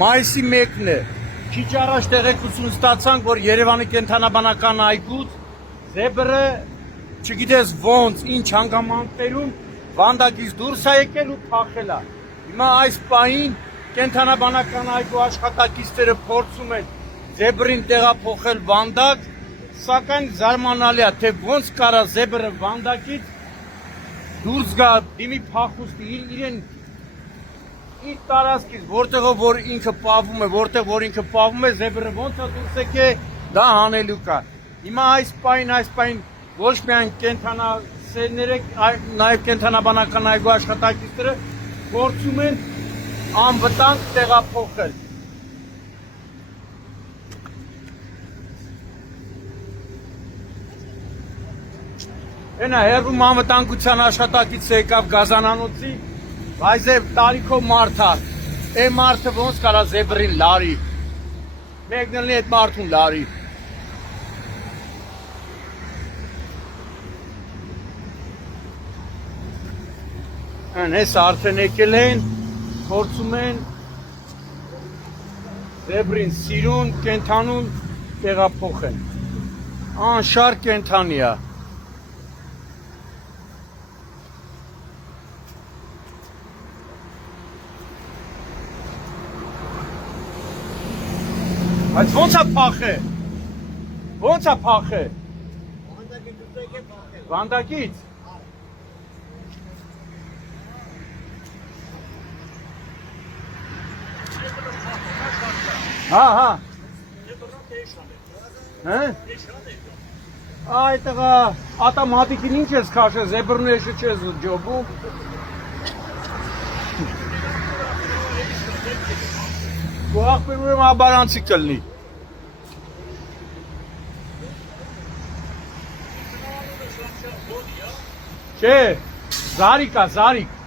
մայիսի 1-ն է։ Քիչ առաջ տեղեկություն ստացանք, որ Երևանի կենթանաբանական այգուց զեբրը, չգիտես ոնց, ինչ հանգամանքներում վանդակից դուրս է եկել ու փախել է։ Հիմա այս պահին կենթանաբանական այգու աշխատակիցները փորձում են զեբրին տեղափոխել վանդակ, սակայն զարմանալի է, թե ոնց կարա զեբրը վանդակից դուրս գա, դիմի փախուստի իր տարածքից, որտեղով որ ինքը պահվում է, որտեղ որ ինքը պահվում է, զեբրը ոնց է դուրս եկե, դա հանելուկ է։ Հիմա այս պահին ոչ միայն կենթանասերները, նաև կենթանաբանական այգու աշխատակիցները փորձում են անվտանգ տեղափոխել։ Հենա հեռվում անվտանգության աշխատակիցը եկավ գազանանոցի, բայց տարիքով մարդ է, է մարդը ոնց կարա զեբրին լարի, մեկն էլի այդ մարդուն լարի։ Հենց արդեն եկել են, փորձում են զեբրին սիրուն, կենթանուն տեղափոխեն, անշարժ կենթանի է։ Բայց ոնց է փախե, ոնց է փախե, վանդակից, հա, այդտեղա ատամատիկին ինչ ես կաշը, զեբրն էշը չես ջոբում, գողախպերում եմ աբարանցի կլնի։ Չէ, զարիկ է, զարիկ։